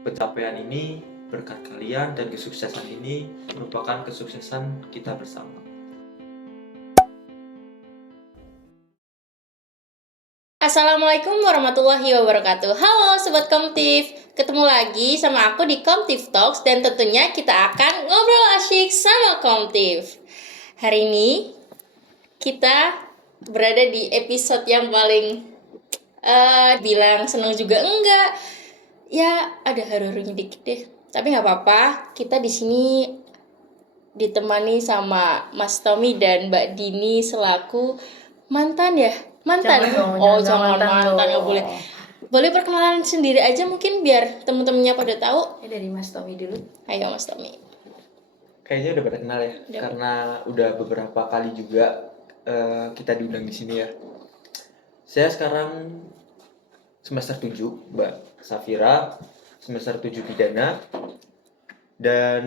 Pencapaian ini berkat kalian dan kesuksesan ini merupakan kesuksesan kita bersama. Assalamualaikum warahmatullahi wabarakatuh. Halo Sobat Komtif, ketemu lagi sama aku di Komtif Talks. Dan tentunya kita akan ngobrol asyik sama Komtif. Hari ini kita berada di episode yang paling bilang senang juga enggak. Ya ada haru-harunya dikit deh. Tapi gak apa-apa, kita di sini ditemani sama Mas Tommy dan Mbak Dini selaku mantan ya? Mantan? Jangan mantan, nggak boleh. Boleh perkenalan sendiri aja mungkin biar temen-temennya pada tahu. Dari Mas Tommy dulu. Ayo Mas Tommy. Kayaknya udah pada kenal ya, karena udah beberapa kali juga kita diundang di sini ya. Saya sekarang semester 7, Mbak Safira, semester 7 pidana. Dan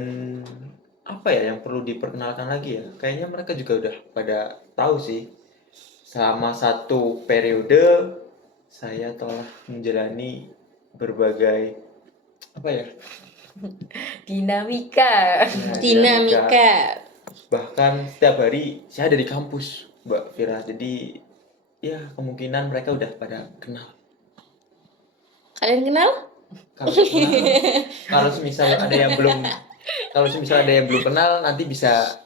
apa ya yang perlu diperkenalkan lagi ya? Kayaknya mereka juga udah pada tahu sih. Selama satu periode saya telah menjalani berbagai dinamika. Bahkan setiap hari saya ada di kampus, Mbak Fira. Jadi ya kemungkinan mereka udah pada kenal. Kalian kenal? Kalau misalnya ada yang belum kenal, nanti bisa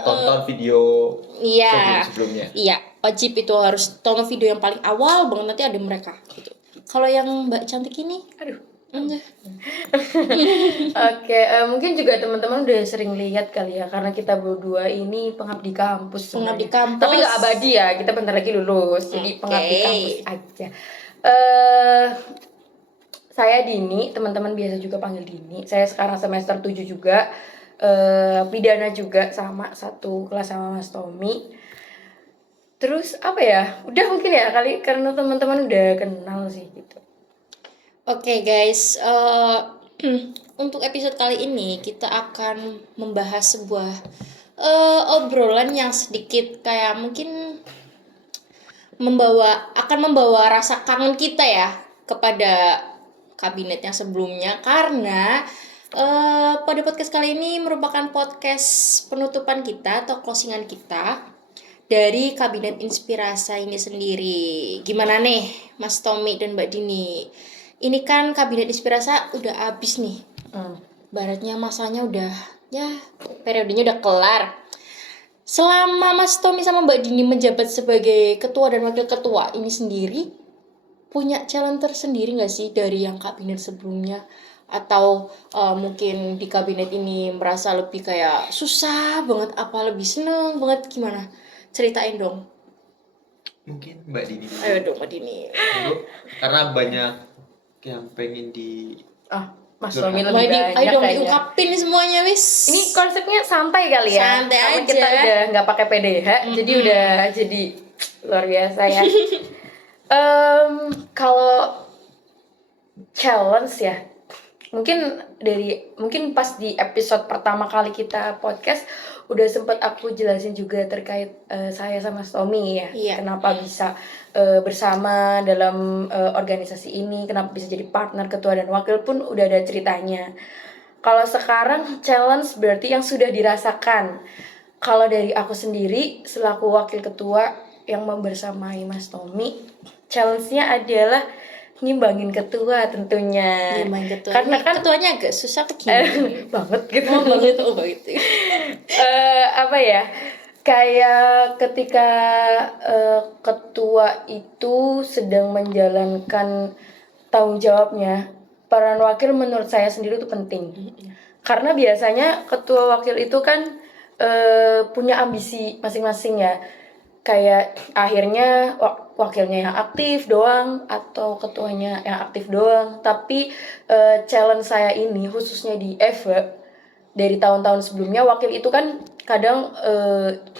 tonton video sebelumnya. Iya, wajib itu harus tonton video yang paling awal banget, nanti ada mereka gitu. Kalau yang Mbak cantik ini, Oke, mungkin juga teman-teman udah sering lihat kali ya, karena kita berdua ini pengabdi kampus. Pengabdi kampus. Tapi nggak abadi ya, kita bentar lagi lulus, jadi pengabdi kampus aja. Saya Dini, teman-teman biasa juga panggil Dini. Saya sekarang semester 7 juga, pidana juga sama, satu kelas sama Mas Tommy. Terus apa ya? Udah mungkin ya kali karena teman-teman udah kenal sih gitu. Oke guys, untuk episode kali ini kita akan membahas sebuah obrolan yang sedikit kayak mungkin akan membawa rasa kangen kita ya kepada kabinet yang sebelumnya, karena pada podcast kali ini merupakan podcast penutupan kita atau closingan kita dari kabinet Inspirasa ini sendiri. Gimana nih Mas Tommy dan Mbak Dini? Ini kan kabinet Inspirasa udah habis nih. Baratnya masanya udah, ya periodenya udah kelar. Selama Mas Tommy sama Mbak Dini menjabat sebagai ketua dan wakil ketua ini sendiri, punya challenge tersendiri gak sih dari yang kabinet sebelumnya? Atau mungkin di kabinet ini merasa lebih kayak susah banget, apa lebih seneng banget, gimana? Ceritain dong. Mungkin Mbak Dini. Ayo dong Mbak Dini. Karena banyak yang pengen Mas Tommy lebih banyak. Ayo dong diungkapin semuanya wis. Ini konsepnya santai kali ya. Santai karena aja. Kita udah nggak pakai PDH, jadi udah jadi luar biasa ya. Kalau challenge ya, mungkin pas di episode pertama kali kita podcast udah sempet aku jelasin juga terkait saya sama Tommy ya. Iya. Kenapa bisa bersama dalam organisasi ini, kenapa bisa jadi partner ketua dan wakil pun udah ada ceritanya. Kalau sekarang challenge berarti yang sudah dirasakan. Kalau dari aku sendiri selaku wakil ketua yang membersamai Mas Tommy, challenge-nya adalah ngimbangin ketua tentunya. Karena kan ketuanya agak susah begini. banget gitu. banget. Apa ya? Kayak ketika ketua itu sedang menjalankan tanggung jawabnya, peran wakil menurut saya sendiri itu penting. Karena biasanya ketua wakil itu kan punya ambisi masing-masing ya. Kayak akhirnya wakilnya yang aktif doang atau ketuanya yang aktif doang. Tapi challenge saya ini khususnya di EVA, dari tahun-tahun sebelumnya wakil itu kan kadang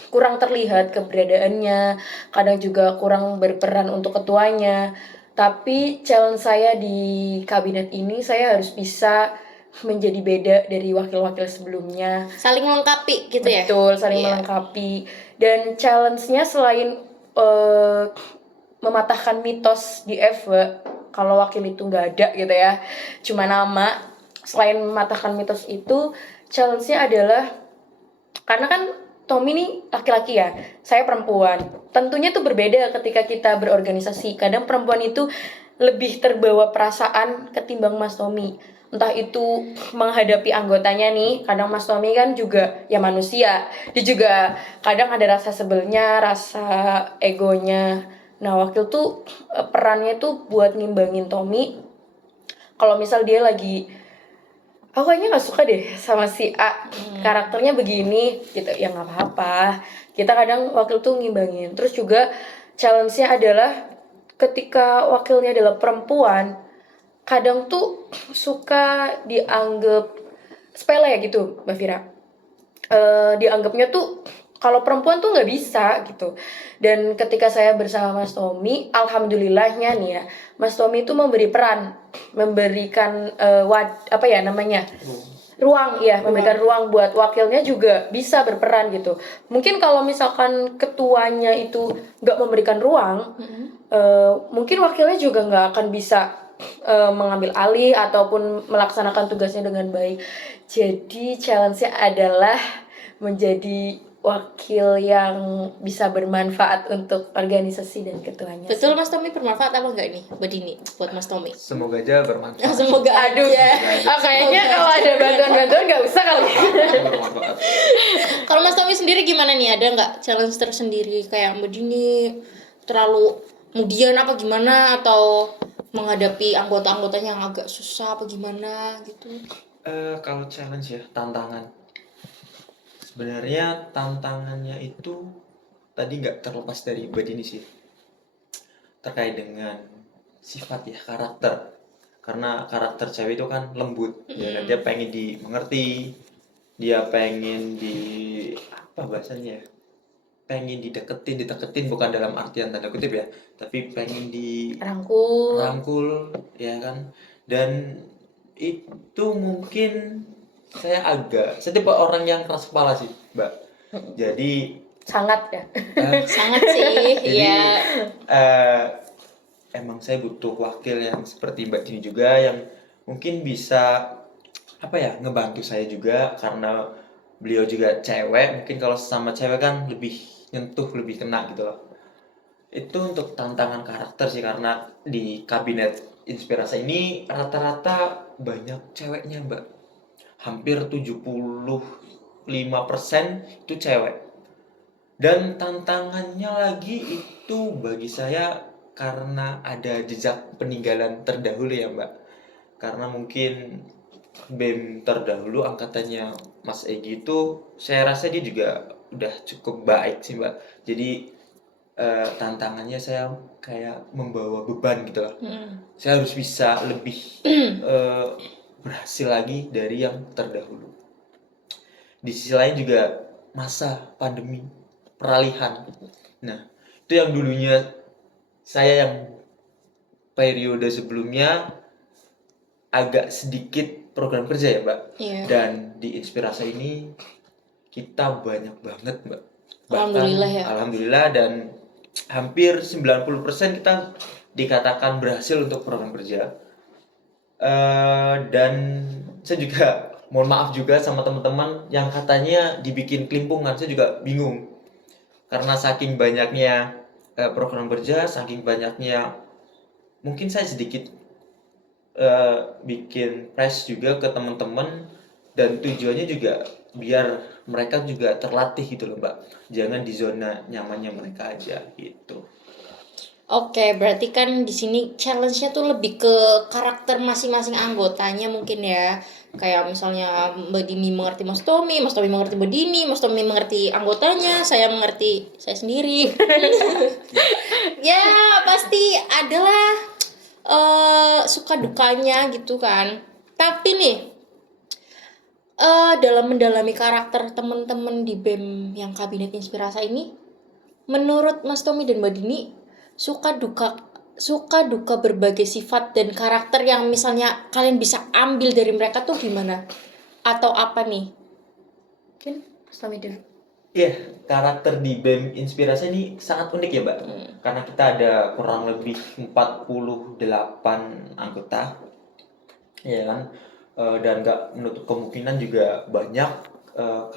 kurang terlihat keberadaannya, kadang juga kurang berperan untuk ketuanya. Tapi challenge saya di kabinet ini, saya harus bisa menjadi beda dari wakil-wakil sebelumnya. Saling melengkapi gitu ya? Betul, saling melengkapi. Dan challenge-nya selain mematahkan mitos di EVA, kalau wakil itu nggak ada gitu ya, cuma nama. Selain mematahkan mitos itu, challenge-nya adalah karena kan Tommy ini laki-laki ya, saya perempuan. Tentunya itu berbeda ketika kita berorganisasi. Kadang perempuan itu lebih terbawa perasaan ketimbang Mas Tommy. Entah itu menghadapi anggotanya nih, kadang Mas Tommy kan juga ya manusia. Dia juga kadang ada rasa sebelnya, rasa egonya. Nah, wakil tuh perannya tuh buat ngimbangin Tommy. Kalau misal dia lagi, aku kayaknya nggak suka deh sama si A, karakternya begini gitu, ya nggak apa-apa, kita kadang wakil tuh ngimbangin. Terus juga challenge-nya adalah ketika wakilnya adalah perempuan, kadang tuh suka dianggap sepele ya gitu Mbak Vira. Dianggapnya tuh kalau perempuan tuh nggak bisa gitu. Dan ketika saya bersama Mas Tommy, alhamdulillahnya nih ya, Mas Tommy itu memberikan apa ya namanya, ruang, ya, memberikan ruang buat wakilnya juga bisa berperan gitu. Mungkin kalau misalkan ketuanya itu nggak memberikan ruang, mungkin wakilnya juga nggak akan bisa mengambil alih ataupun melaksanakan tugasnya dengan baik. Jadi challenge-nya adalah menjadi wakil yang bisa bermanfaat untuk organisasi dan ketuanya. Betul Mas Tommy, bermanfaat apa enggak nih Mbak Dini buat Mas Tommy? Semoga aja bermanfaat. Semoga Aduh, aja. kayaknya kalau ada bantuan-bantuan nggak usah kali. Bermanfaat. Kalau Mas Tommy sendiri gimana nih? Ada nggak challenge tersendiri kayak Mbak Dini terlalu kemudian apa gimana, atau menghadapi anggota-anggotanya yang agak susah apa gimana gitu? Kalau challenge ya, tantangan. Sebenarnya tantangannya itu tadi nggak terlepas dari Mbak Dini sih, terkait dengan sifat ya, karakter. Karena karakter cewek itu kan lembut, ya kan? Dia pengen dimengerti, dia pengen apa bahasanya ya, pengen dideketin bukan dalam artian tanda kutip ya, tapi pengen rangkul ya kan. Dan itu mungkin saya tipe orang yang keras kepala sih Mbak, jadi Sangat ya. Sangat sih. jadi Ya. emang saya butuh wakil yang seperti Mbak Dini juga, yang mungkin bisa apa ya, ngebantu saya juga, karena beliau juga cewek. Mungkin kalau sama cewek kan lebih nyentuh, lebih kena gitu loh. Itu untuk tantangan karakter sih, karena di kabinet inspirasi ini rata-rata banyak ceweknya Mbak, hampir 75% itu cewek. Dan tantangannya lagi itu bagi saya karena ada jejak peninggalan terdahulu ya Mbak. Karena mungkin BEM terdahulu angkatannya Mas Egi itu saya rasa dia juga udah cukup baik sih Mbak. Jadi tantangannya saya kayak membawa beban gitu lah. Saya harus bisa lebih berhasil lagi dari yang terdahulu. Di sisi lain juga masa pandemi, peralihan. Nah, itu yang dulunya saya yang periode sebelumnya agak sedikit program kerja ya Mbak. Iya. Dan di inspirasi ini kita banyak banget Mbak. Alhamdulillah ya. Alhamdulillah, dan hampir 90% kita dikatakan berhasil untuk program kerja. Dan saya juga mohon maaf juga sama teman-teman yang katanya dibikin kelimpungan. Saya juga bingung karena saking banyaknya program kerja, saking banyaknya mungkin saya sedikit bikin press juga ke teman-teman, dan tujuannya juga biar mereka juga terlatih gitu loh Mbak, jangan di zona nyamannya mereka aja gitu. Oke, berarti kan di sini challenge-nya tuh lebih ke karakter masing-masing anggotanya mungkin ya. Kayak misalnya Mbak Dini mengerti Mas Tommy mengerti Mbak Dini, Mas Tommy mengerti anggotanya, saya mengerti saya sendiri. Ya, pasti adalah suka dukanya gitu kan. Tapi nih, dalam mendalami karakter teman-teman di BEM yang kabinet inspirasi ini, menurut Mas Tommy dan Mbak Dini, suka duka berbagai sifat dan karakter yang misalnya kalian bisa ambil dari mereka tuh gimana? Atau apa nih? Mungkin Mas Tommy dulu. Iya, karakter di BEM Inspirasi ini sangat unik ya, Mbak. Karena kita ada kurang lebih 48 anggota, ya kan? Dan nggak menutup kemungkinan juga banyak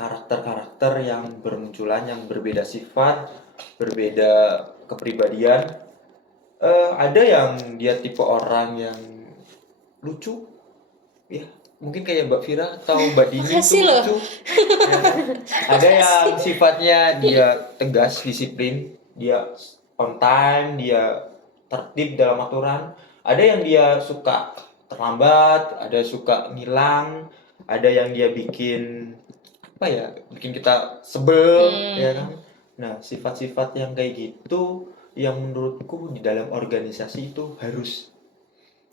karakter-karakter yang bermunculan, yang berbeda sifat, berbeda kepribadian. Ada yang dia tipe orang yang lucu, ya mungkin kayak Mbak Vira atau Mbak Dini itu Makasih loh. lucu. Ya kan? Ada yang sifatnya dia tegas, disiplin, dia on time, dia tertib dalam aturan. Ada yang dia suka terlambat, ada suka ngilang, ada yang dia bikin apa ya, bikin kita sebel, ya kan. Nah, sifat-sifat yang kayak gitu yang menurutku di dalam organisasi itu harus.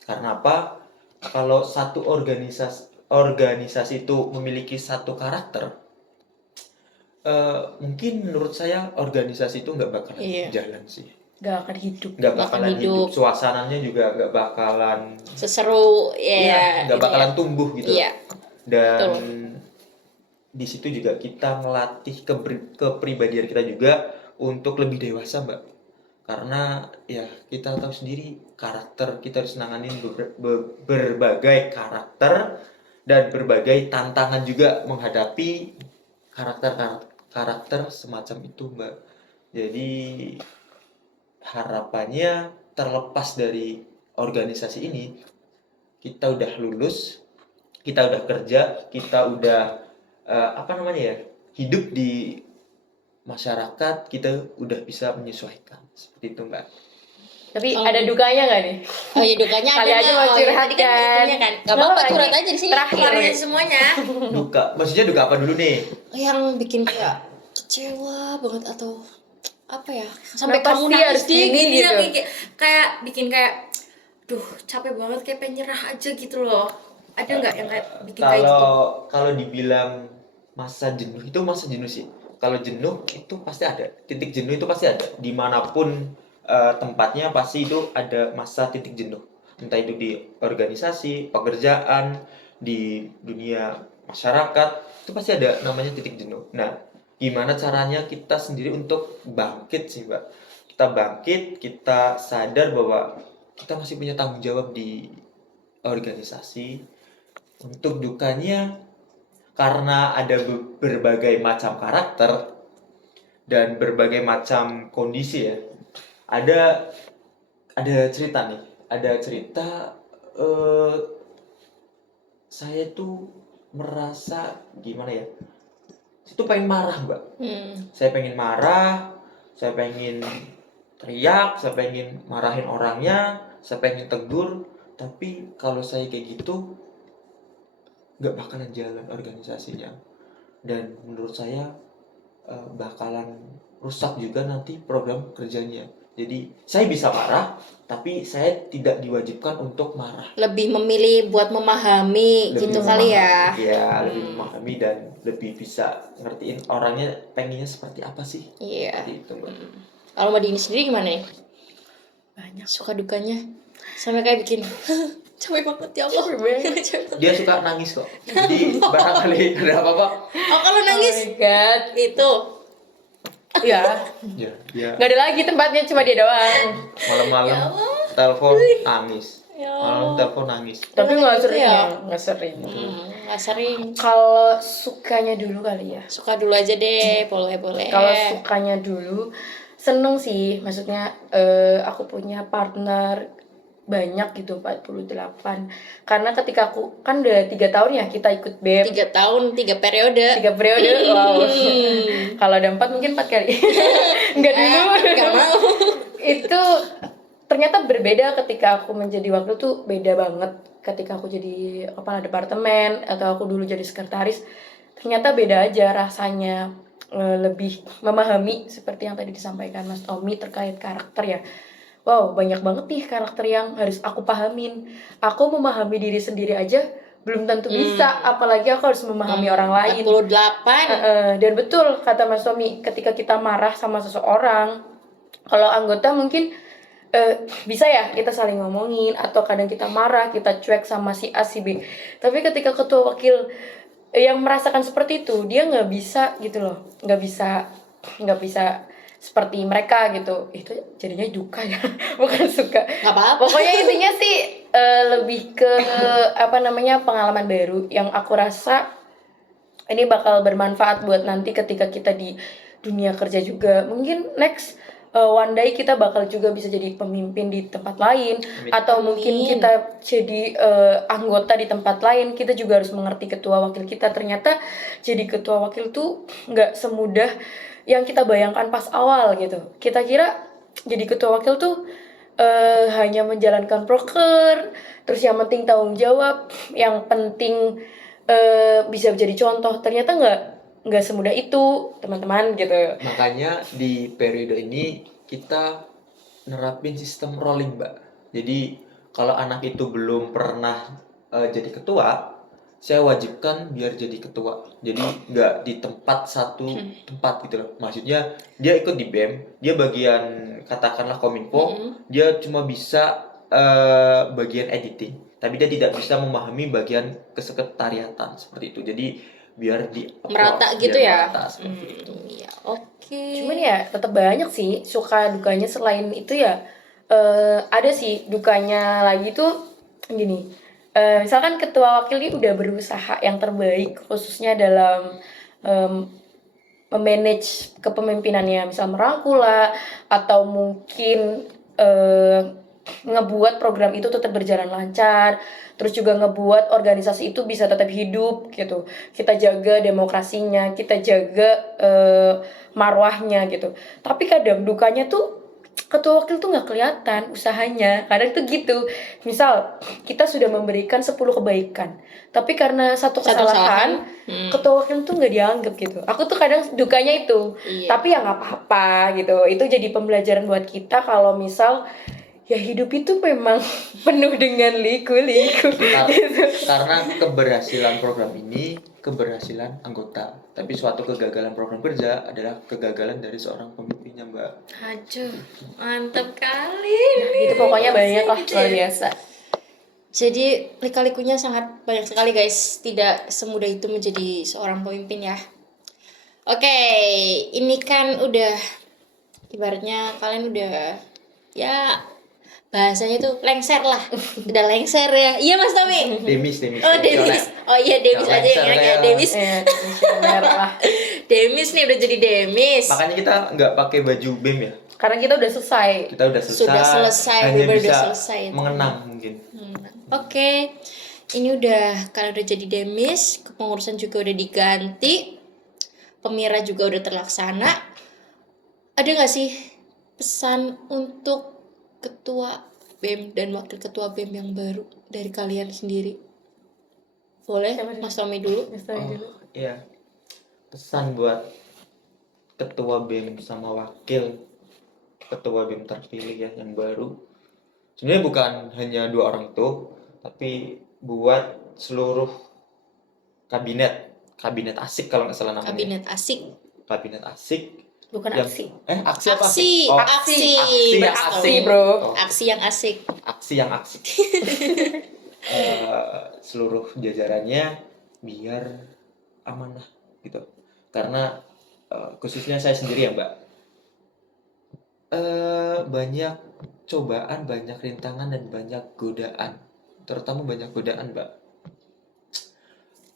Karena apa? Kalau satu organisasi itu memiliki satu karakter, mungkin menurut saya organisasi itu nggak bakalan Iya. jalan sih, Gak akan hidup. nggak Nggak akan bakalan hidup. hidup. Suasananya juga nggak bakalan, Seseru iya, nggak gitu bakalan ya. tumbuh gitu. Iya. Dan Betul. di situ juga kita melatih kepribadian kita juga untuk lebih dewasa, Mbak. Karena ya kita tahu sendiri karakter, kita harus nanganin berbagai karakter dan berbagai tantangan juga menghadapi karakter semacam itu, Mbak. Jadi harapannya terlepas dari organisasi ini, kita udah lulus, kita udah kerja, kita udah hidup di masyarakat, kita udah bisa menyesuaikan seperti itu, Mbak. Tapi Oh. ada dukanya gak nih? Oh ya dukanya Kali ada aja nggak? mau Oh, ya, curhat tadi kan kan. itunya kan. Gak Nah, apa-apa ini curhat aja di sini. terakhir Keluarin nih. semuanya. Duka, maksudnya duka apa dulu nih? Yang bikin kayak kecewa banget atau apa ya? Sampai Kenapa kamu sih nangis harus deh gini gitu. gitu? Kayak bikin kayak duh capek banget kayak pengen nyerah aja gitu loh. Ada nggak yang kayak bikin kayak gitu? Kalau dibilang masa jenuh itu masa jenuh sih. Kalau jenuh itu pasti ada, titik jenuh itu pasti ada. Dimanapun tempatnya pasti itu ada masa titik jenuh. Entah itu di organisasi, pekerjaan, di dunia masyarakat, itu pasti ada namanya titik jenuh. Nah, gimana caranya kita sendiri untuk bangkit sih, Mbak? Kita bangkit, kita sadar bahwa kita masih punya tanggung jawab di organisasi. Untuk dukanya, karena ada berbagai macam karakter dan berbagai macam kondisi ya. Ada cerita nih, ada cerita saya tuh merasa gimana ya? Itu pengen marah, Mbak. Saya pengen marah, saya pengen teriak, saya pengen marahin orangnya, saya pengen tegur, tapi kalau saya kayak gitu nggak bakalan jalan organisasinya, dan menurut saya bakalan rusak juga nanti program kerjanya. Jadi saya bisa marah, tapi saya tidak diwajibkan untuk marah. Lebih memilih buat memahami Lebih gitu kali ya. memahami, ya, lebih memahami dan lebih bisa ngertiin orangnya pengennya seperti apa sih. Iya. Seperti itu, Mbak. Kalau Mbak Dini sendiri gimana nih? Banyak. Suka dukanya sampai kayak bikin capek banget ya Allah. Capek banget. Capek banget. Dia suka nangis kok. Jadi barangkali ada apa-apa. Oh kalau Oh nangis my god. itu Ya, Ya, dia gak ada lagi tempatnya, cuma dia doang. malam-malam Ya Allah. telepon nangis. Ya Malam telepon nangis. Tapi Gitu nggak sering ya? ya, nggak sering. nggak sering. Kalau sukanya dulu kali ya. Suka dulu aja deh, boleh. Kalau sukanya dulu, seneng sih. Maksudnya aku punya partner banyak gitu, 48. Karena ketika aku kan udah 3 tahun ya kita ikut BEM, 3 tahun 3 periode. 3 periode. Wow. Kalau ada 4 mungkin 4 kali. Enggak dulu. Nggak mau. Itu ternyata berbeda ketika aku menjadi wakil tuh beda banget. Ketika aku jadi kepala departemen atau aku dulu jadi sekretaris, ternyata beda aja rasanya. Lebih memahami seperti yang tadi disampaikan Mas Tommy terkait karakter ya. Wow, banyak banget nih karakter yang harus aku pahamin. Aku memahami diri sendiri aja belum tentu bisa, apalagi aku harus memahami orang lain. 48. Dan betul kata Mas Tommy, ketika kita marah sama seseorang, kalau anggota mungkin bisa ya kita saling ngomongin, atau kadang kita marah, kita cuek sama si A si B. Tapi ketika ketua wakil yang merasakan seperti itu dia nggak bisa gitu loh, nggak bisa seperti mereka gitu. Itu jadinya duka ya bukan suka. Nggak apa-apa. Pokoknya intinya sih lebih ke apa namanya, pengalaman baru yang aku rasa ini bakal bermanfaat buat nanti ketika kita di dunia kerja juga. Mungkin next one day kita bakal juga bisa jadi pemimpin di tempat lain, Amin. atau mungkin Amin. kita jadi anggota di tempat lain. Kita juga harus mengerti ketua wakil kita. Ternyata jadi ketua wakil tuh nggak semudah yang kita bayangkan pas awal gitu. Kita kira jadi ketua wakil tuh hanya menjalankan proker, terus yang penting tanggung jawab, yang penting bisa jadi contoh. Ternyata nggak semudah itu teman-teman gitu. Makanya di periode ini kita nerapin sistem rolling, Mbak. Jadi kalau anak itu belum pernah jadi ketua, saya wajibkan biar jadi ketua. Jadi nggak di tempat satu tempat gitu loh. Maksudnya dia ikut di BEM, dia bagian katakanlah kominfo, dia cuma bisa bagian editing, tapi dia tidak bisa memahami bagian kesekretariatan seperti itu. Jadi biar di Merata gitu ya. seperti itu. Iya, oke. Cuman ya tetap banyak sih suka dukanya. Selain itu ya ada sih dukanya lagi tuh gini. Misalkan ketua wakil ini udah berusaha yang terbaik khususnya dalam memanage kepemimpinannya, misal merangkul lah, atau mungkin ngebuat program itu tetap berjalan lancar, terus juga ngebuat organisasi itu bisa tetap hidup gitu. Kita jaga demokrasinya, kita jaga marwahnya gitu. Tapi kadang dukanya tuh ketua wakil tuh nggak kelihatan usahanya. Kadang tuh gitu. Misal kita sudah memberikan 10 kebaikan, tapi karena satu kesalahan ketua wakil tuh nggak dianggap gitu. Aku tuh kadang dukanya itu. Iya. Tapi ya nggak apa-apa gitu. Itu jadi pembelajaran buat kita kalau misal ya hidup itu memang penuh dengan liku-liku. Karena keberhasilan program ini keberhasilan anggota, tapi suatu kegagalan program kerja adalah kegagalan dari seorang pemimpinnya, Mbak. Aduh, mantap kali. Itu pokoknya banyak lah, Gitu luar ya. biasa. Jadi lika-likunya sangat banyak sekali guys. Tidak semudah itu menjadi seorang pemimpin ya. Oke, ini kan udah ibaratnya kalian udah ya bahasanya tuh lengser lah. Udah lengser ya. Iya Mas Tommy. Demis. Oh Demis. Oh iya Demis Yang aja lengser ya ya. Demis. Misioner lah. Demis nih udah jadi Demis. Makanya kita nggak pakai baju BEM ya. Karena kita udah selesai. Kita udah selesai. Sudah selesai, hanya bener-bener bisa udah selesai. mengenang mungkin. Oke. Ini udah kalian udah jadi Demis, kepengurusan juga udah diganti. Pemira juga udah terlaksana. Ada nggak sih pesan untuk ketua BEM dan wakil ketua BEM yang baru dari kalian sendiri? Boleh Siapa dulu? Mas Tommy dulu. Iya. Pesan buat ketua BEM sama wakil ketua BEM terpilih ya yang baru. Sebenarnya bukan hanya 2 orang itu, tapi buat seluruh kabinet asik kalau nggak salah namanya. Kabinet asik. Kabinet asik. Bukan Yang- aksi. Aksi apa Aksi, sih? Oh, aksi, yang Mas asik. Tommy. Bro. Oh, Aksi yang asik. aksi yang asik. Seluruh jajarannya biar aman lah gitu. Karena khususnya saya sendiri ya Mbak, banyak cobaan, banyak rintangan dan banyak godaan. Terutama banyak godaan Mbak.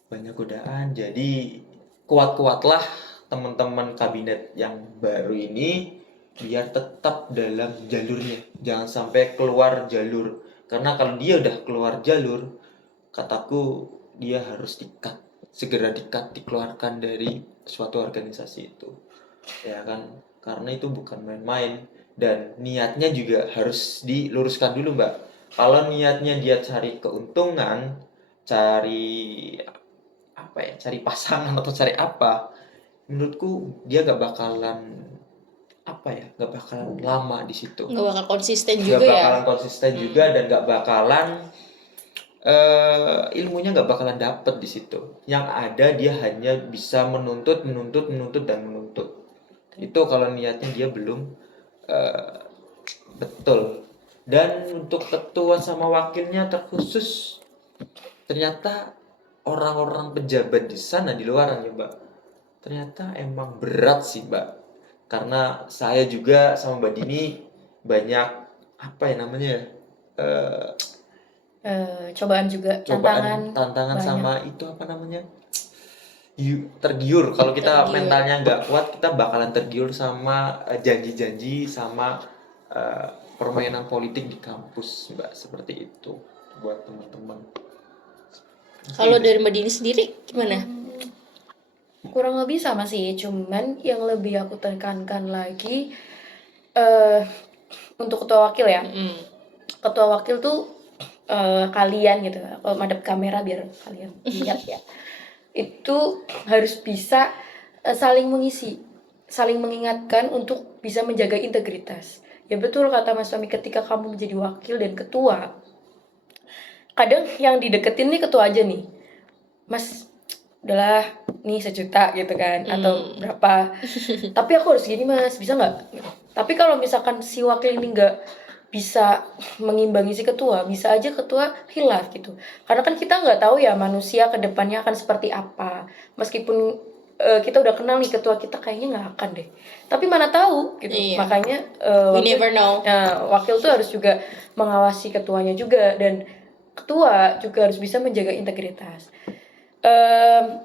Banyak godaan. Jadi kuat-kuatlah teman-teman kabinet yang baru ini biar tetap dalam jalurnya. Jangan sampai keluar jalur. Karena kalau dia udah keluar jalur, kataku dia harus di-cut, segera di-cut, dikeluarkan dari suatu organisasi itu. Ya kan? Karena itu bukan main-main dan niatnya juga harus diluruskan dulu, Mbak. Kalau niatnya dia cari keuntungan, cari apa ya? Cari pasangan atau cari apa? Menurutku dia gak bakalan gak bakalan lama di situ. Nggak bakal konsisten Gak juga ya. bakalan konsisten juga dan gak bakalan ilmunya gak bakalan dapet di situ. Yang ada dia hanya bisa menuntut dan menuntut. Itu kalau niatnya dia belum betul. Dan untuk ketua sama wakilnya terkhusus ternyata orang-orang pejabat di sana di luaran ya Mbak, ternyata emang berat sih Mbak. Karena saya juga sama Mbak Dini banyak apa ya namanya eh, Cobaan juga, cobaan tantangan banyak. sama itu apa namanya tergiur. Kalau kita Tergiur. mentalnya nggak kuat, kita bakalan tergiur sama janji-janji sama permainan politik di kampus Mbak, seperti itu buat teman-teman. Kalau dari Mbak Dini sendiri gimana? Kurang lebih sama sih, cuman yang lebih aku tekankan lagi untuk ketua wakil ya. Ketua wakil tuh kalian gitu, kalau madep kamera biar kalian lihat ya. Itu harus bisa saling mengisi, saling mengingatkan untuk bisa menjaga integritas. Ya betul kata Mas Tommy, ketika kamu menjadi wakil dan ketua, kadang yang dideketin nih ketua aja nih, Mas udahlah nih 1 juta gitu kan, atau berapa, tapi aku harus gini Mas, bisa nggak? Tapi kalau misalkan si wakil ini nggak bisa mengimbangi si ketua, bisa aja ketua hilaf gitu, karena kan kita nggak tahu ya manusia kedepannya akan seperti apa. Meskipun kita udah kenal nih ketua kita, kayaknya nggak akan deh, tapi mana tahu gitu. Iya. Makanya We never know. wakil tuh harus juga mengawasi ketuanya juga, dan ketua juga harus bisa menjaga integritas.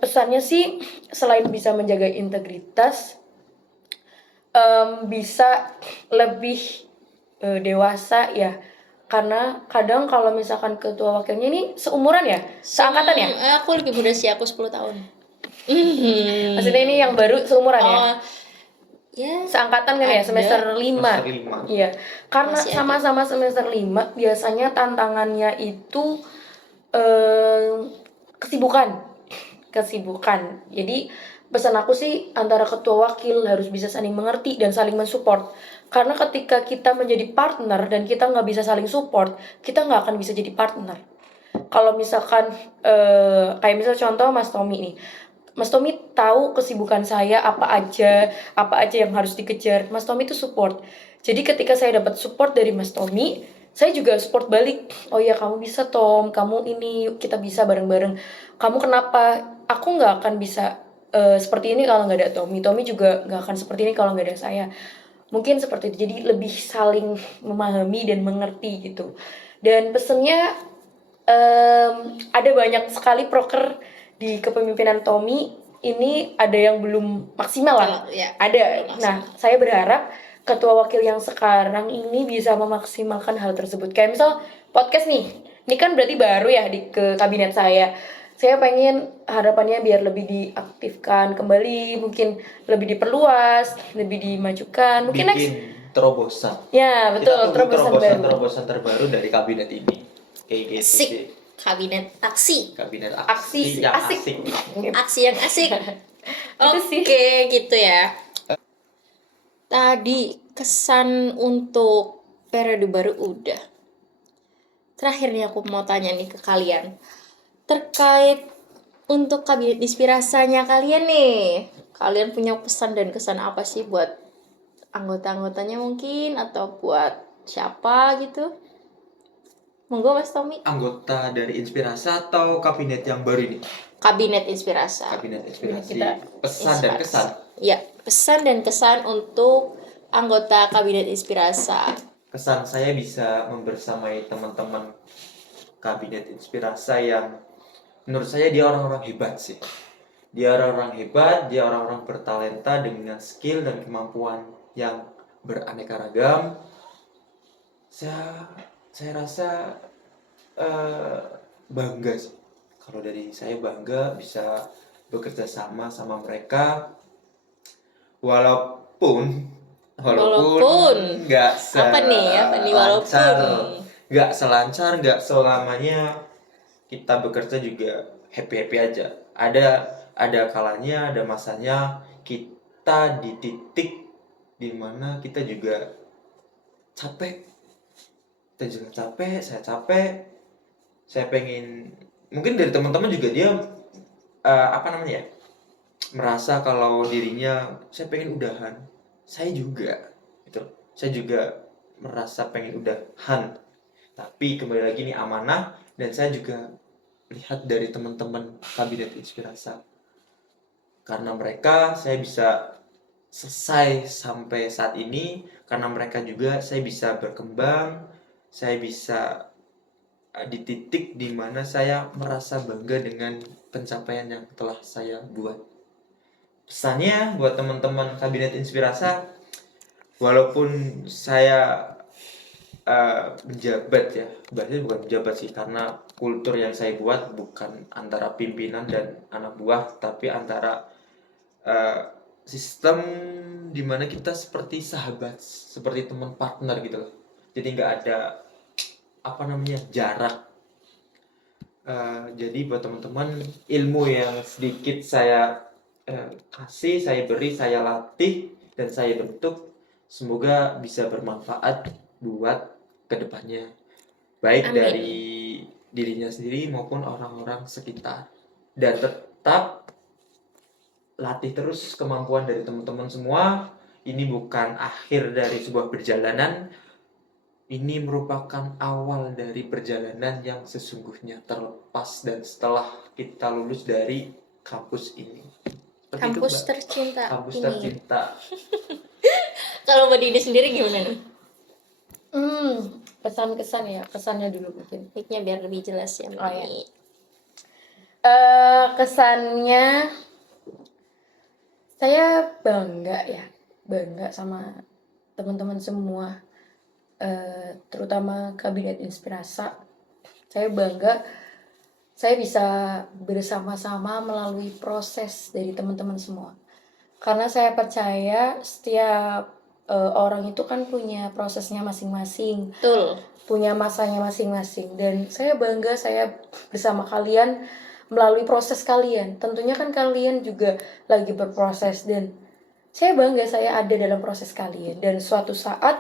Pesannya sih selain bisa menjaga integritas, bisa lebih dewasa ya, karena kadang kalau misalkan ketua wakilnya ini seumuran ya, seangkatan ya, Aku lebih muda sih, aku 10 tahun. maksudnya ini yang baru seumuran ya, Ya, seangkatan kan ya, ada. semester 5. Semester 5. Iya, karena Masih ada. sama-sama semester 5 biasanya tantangannya itu kesibukan. Jadi pesan aku sih antara ketua wakil harus bisa saling mengerti dan saling mensupport. Karena ketika kita menjadi partner dan kita nggak bisa saling support, kita nggak akan bisa jadi partner. Kalau misalkan kayak misal contoh Mas Tommy nih, Mas Tommy tahu kesibukan saya apa aja yang harus dikejar. Mas Tommy itu support. Jadi ketika saya dapat support dari Mas Tommy, saya juga support balik. Oh ya kamu bisa Tom, kamu ini yuk kita bisa bareng-bareng. Kamu kenapa? Aku nggak akan bisa seperti ini kalau nggak ada Tommy. Tommy juga nggak akan seperti ini kalau nggak ada saya. Mungkin seperti itu. Jadi lebih saling memahami dan mengerti gitu. Dan pesennya ada banyak sekali proker di kepemimpinan Tommy. Ini ada yang belum maksimal lah. Ya, Ada. belum Nah, saya berharap ketua wakil yang sekarang ini bisa memaksimalkan hal tersebut. Kayak misal podcast nih. Ini kan berarti baru ya ke kabinet saya. Saya pengen harapannya biar lebih diaktifkan kembali, mungkin lebih diperluas, lebih dimajukan. Mungkin next. Bikin terobosan. Ya, betul, Kita tunggu terobosan baru. terobosan terbaru dari kabinet ini. Kayak gitu Asik. sih. Kabinet aksi. Kabinet Aksi yang asik. asik. Aksi yang asik. Itu sih. Oke, gitu ya. Tadi kesan untuk periode baru udah. Terakhir nih aku mau tanya nih ke kalian. Terkait untuk kabinet inspirasinya kalian nih. Kalian punya pesan dan kesan apa sih buat anggota-anggotanya mungkin, atau buat siapa gitu? Monggo Mas Tommy. Anggota dari Inspirasi atau kabinet yang baru ini? Kabinet inspirasi. Kabinet Inspirasi. Kita Pesan dan kesan. Ya, pesan dan kesan untuk anggota kabinet inspirasi. Kesan saya bisa membersamai teman-teman kabinet Inspirasi yang menurut saya dia orang-orang hebat sih. Dia orang-orang hebat, dia orang-orang bertalenta dengan skill dan kemampuan yang beraneka ragam. Saya rasa bangga sih. Kalau dari saya bangga bisa bekerja sama mereka, walaupun nggak nggak selancar, nggak selamanya kita bekerja juga happy aja. Ada kalanya, ada masanya kita di titik dimana kita juga capek. Saya capek. Saya pengen, mungkin dari teman-teman juga dia merasa kalau dirinya saya pengen udahan. Saya juga gitu. Saya juga merasa pengen udahan. Tapi kembali lagi nih amanah, dan saya juga lihat dari teman-teman Kabinet Inspirasa. Karena mereka saya bisa selesai sampai saat ini, karena mereka juga saya bisa berkembang, saya bisa di titik dimana saya merasa bangga dengan pencapaian yang telah saya buat. Pesannya buat teman-teman Kabinet Inspirasa, walaupun saya menjabat ya, bahasanya bukan menjabat sih, karena kultur yang saya buat bukan antara pimpinan dan anak buah, tapi antara sistem dimana kita seperti sahabat, seperti teman partner gitu loh. Jadi nggak ada jarak. Jadi buat teman-teman, ilmu yang sedikit saya kasih, saya beri, saya latih, dan saya bentuk, semoga bisa bermanfaat buat kedepannya, baik Amin. dari dirinya sendiri maupun orang-orang sekitar. Dan tetap latih terus kemampuan dari teman-teman semua. Ini bukan akhir dari sebuah perjalanan, ini merupakan awal dari perjalanan yang sesungguhnya terlepas dan setelah kita lulus dari kampus ini. Seperti Kampus itu, Mbak. tercinta Kampus ini. tercinta. Kalau Mbak Dini sendiri gimana nih? Kesan-kesan ya, kesannya dulu mungkin. Mic-nya biar lebih jelas ya Mbak Oh, ya. Dini. Kesannya saya bangga sama teman-teman semua, terutama Kabinet Inspirasa. Saya bangga saya bisa bersama-sama melalui proses dari teman-teman semua, karena saya percaya setiap orang itu kan punya prosesnya masing-masing, Betul. punya masanya masing-masing, dan saya bangga saya bersama kalian melalui proses kalian. Tentunya kan kalian juga lagi berproses, dan saya bangga saya ada dalam proses kalian, dan suatu saat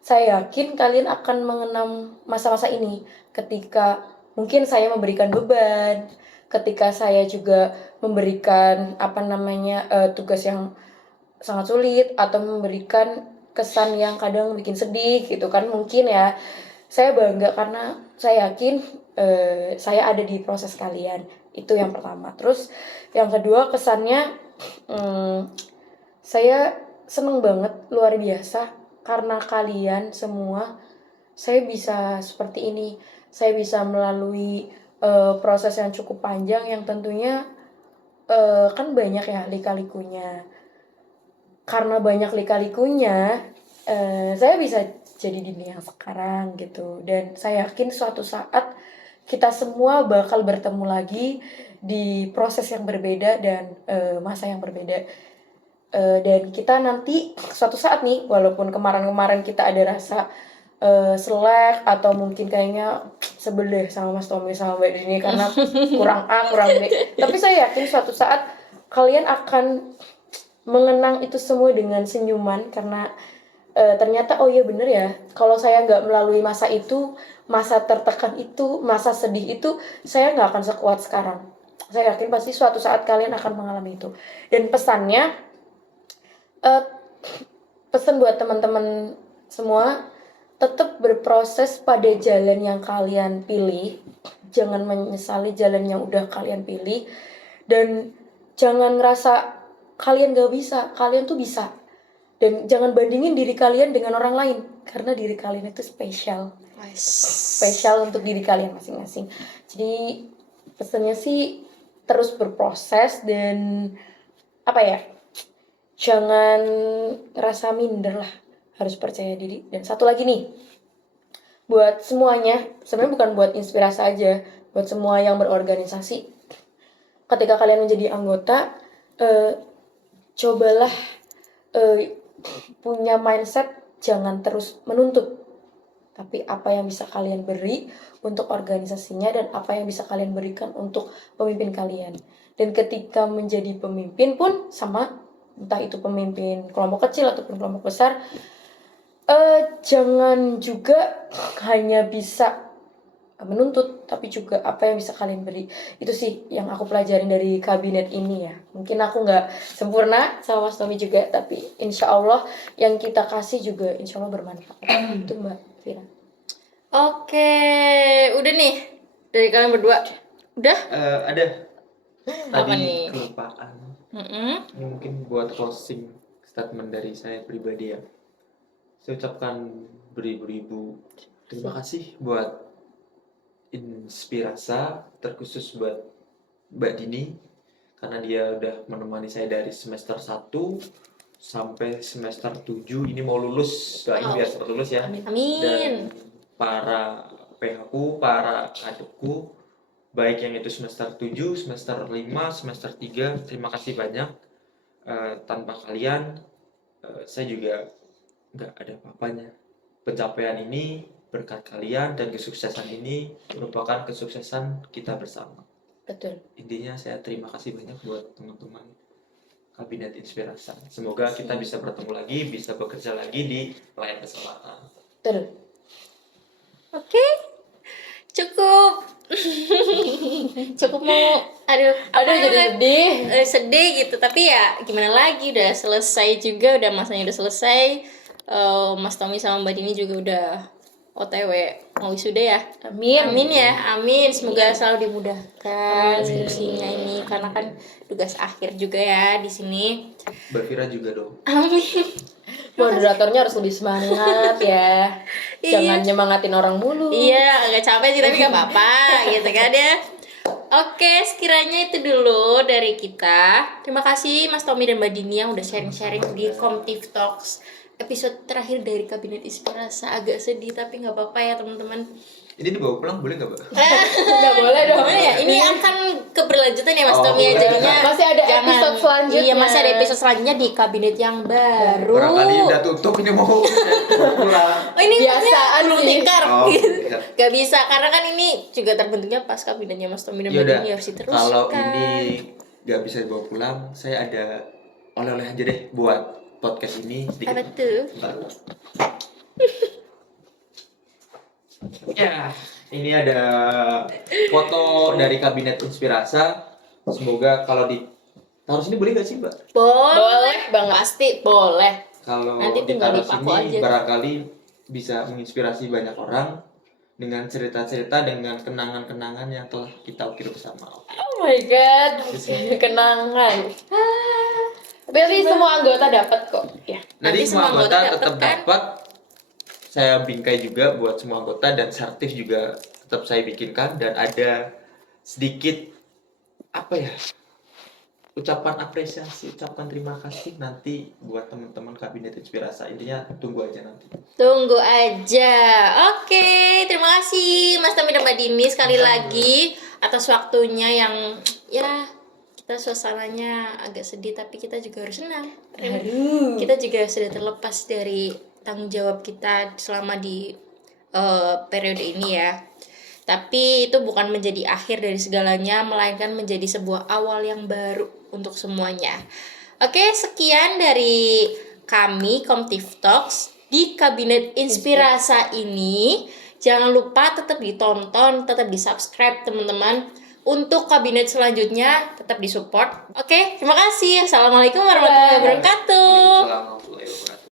saya yakin kalian akan mengenang masa-masa ini ketika mungkin saya memberikan beban, ketika saya juga memberikan tugas yang sangat sulit, atau memberikan kesan yang kadang bikin sedih gitu kan, mungkin ya. Saya bangga karena saya yakin saya ada di proses kalian. Itu yang pertama. Terus yang kedua, kesannya saya seneng banget, luar biasa, karena kalian semua saya bisa seperti ini. Saya bisa melalui proses yang cukup panjang, yang tentunya kan banyak ya lika-likunya. Karena banyak lika-likunya, saya bisa jadi Dini yang sekarang gitu. Dan saya yakin suatu saat kita semua bakal bertemu lagi di proses yang berbeda dan masa yang berbeda. Dan kita nanti suatu saat nih, walaupun kemarin-kemarin kita ada rasa selek atau mungkin kayaknya sebelah sama Mas Tommy sama Mbak Dini karena kurang A, kurang B, tapi saya yakin suatu saat kalian akan mengenang itu semua dengan senyuman, karena ternyata oh iya bener ya, kalau saya nggak melalui masa itu, masa tertekan itu, masa sedih itu, saya nggak akan sekuat sekarang. Saya yakin pasti suatu saat kalian akan mengalami itu. Dan pesannya, pesan buat teman-teman semua, tetap berproses pada jalan yang kalian pilih, jangan menyesali jalan yang udah kalian pilih, dan jangan ngerasa kalian gak bisa, kalian tuh bisa. Dan jangan bandingin diri kalian dengan orang lain, karena diri kalian itu spesial untuk diri kalian masing-masing. Jadi pesannya sih terus berproses, dan jangan rasa minder lah, harus percaya diri. Dan satu lagi nih, buat semuanya, sebenarnya bukan buat inspirasi aja, buat semua yang berorganisasi, ketika kalian menjadi anggota, cobalah punya mindset jangan terus menuntut, tapi apa yang bisa kalian beri untuk organisasinya, dan apa yang bisa kalian berikan untuk pemimpin kalian. Dan ketika menjadi pemimpin pun sama, entah itu pemimpin kelompok kecil ataupun kelompok besar, jangan juga hanya bisa menuntut, tapi juga apa yang bisa kalian beri. Itu sih yang aku pelajarin dari kabinet ini ya. Mungkin aku nggak sempurna sama Mas Tommy juga, tapi insya Allah yang kita kasih juga insya Allah bermanfaat. Itu Mbak Fira. Oke, udah nih dari kalian berdua. Udah? Ada Apa tadi nih? kelupaan. Mm-mm. Ini mungkin buat closing statement dari saya pribadi ya. Saya ucapkan beribu-ribu terima kasih buat Inspirasa, terkhusus buat Mbak Dini karena dia udah menemani saya dari semester 1 sampai semester 7. Ini mau lulus, doain biar cepat lulus ya. Amin. Dan para PH-ku, para adikku, baik yang itu semester 7, semester 5, semester 3, terima kasih banyak. Tanpa kalian, saya juga nggak ada apa-apanya. Pencapaian ini berkat kalian dan kesuksesan ini merupakan kesuksesan kita bersama. Betul. Intinya saya terima kasih banyak buat teman-teman Kabinet Inspirasa. Semoga kita bisa bertemu lagi, bisa bekerja lagi di lain kesempatan. Betul. Oke. Cukup. Cukup mau Aduh jadi sedih. sedih gitu, tapi ya gimana lagi, udah selesai juga, udah masanya udah selesai. Mas Tommy sama Mbak Dini juga udah OTW mau wisuda ya. Amin ya, amin. Semoga selalu dimudahkan skripsinya ini karena kan tugas akhir juga ya di sini. Mbak Fira juga dong. Amin. Moderatornya harus lebih semangat ya. Iya. Jangan nyemangatin orang mulu. Iya, agak capek sih tapi gak apa-apa gitu kan ya. Oke, sekiranya itu dulu dari kita. Terima kasih Mas Tommy dan Mbak Dini yang udah sharing-sharing di Komtif Talks episode terakhir dari Kabinet Inspirasa. Agak sedih tapi nggak apa-apa ya teman-teman. Ini dibawa pulang boleh nggak, Mbak? Nggak boleh dong. Gimana ya? Ini akan keberlanjutan ya Mas Oh, Tommy ya, boleh. jadinya Masih ada episode selanjutnya. Iya, masih ada episode selanjutnya di kabinet yang baru. Barangkali udah tutup ini mau pulang. Oh, ini Biasaan maksudnya belum sih. tikar. Oh, iya. Gak bisa karena kan ini juga terbentuknya pas kabinetnya Mas Tommy dan Mbak Yaudah, Dini harus diteruskan. kalau ini nggak bisa dibawa pulang, saya ada oleh-oleh aja deh buat podcast ini sedikit. Apa tuh? Bentar. Ya, ini ada foto dari Kabinet Inspirasa. Semoga kalau taruh sini boleh nggak sih, Mbak? Boleh banget. Pasti boleh. Kalau Nanti tinggal ditaruh dipaku sini aja. barangkali bisa menginspirasi banyak orang dengan cerita-cerita, dengan kenangan-kenangan yang telah kita ukir bersama. Oh my god, kenangan. Tapi semua anggota dapat kok. Ya. Nanti semua anggota tetap kan? dapat. Saya bingkai juga buat semua anggota dan sertif juga tetap saya bikinkan dan ada sedikit apa ya? Ucapan apresiasi, ucapan terima kasih nanti buat teman-teman Kabinet Inspirasa. Intinya tunggu aja nanti. Tunggu aja. Oke, terima kasih Mas Tommy dan Mbak Dini sekali lagi atas waktunya yang ya kita suasananya agak sedih tapi kita juga harus senang. Kita juga sudah terlepas dari tanggung jawab kita selama di periode ini ya. Tapi itu bukan menjadi akhir dari segalanya, melainkan menjadi sebuah awal yang baru untuk semuanya. Oke, sekian dari kami Komtif Talks di Kabinet Inspirasa ini. Jangan lupa tetap ditonton, tetap di-subscribe teman-teman. Untuk kabinet selanjutnya tetap disupport. Oke, terima kasih. Assalamualaikum warahmatullahi wabarakatuh. Assalamualaikum warahmatullahi wabarakatuh.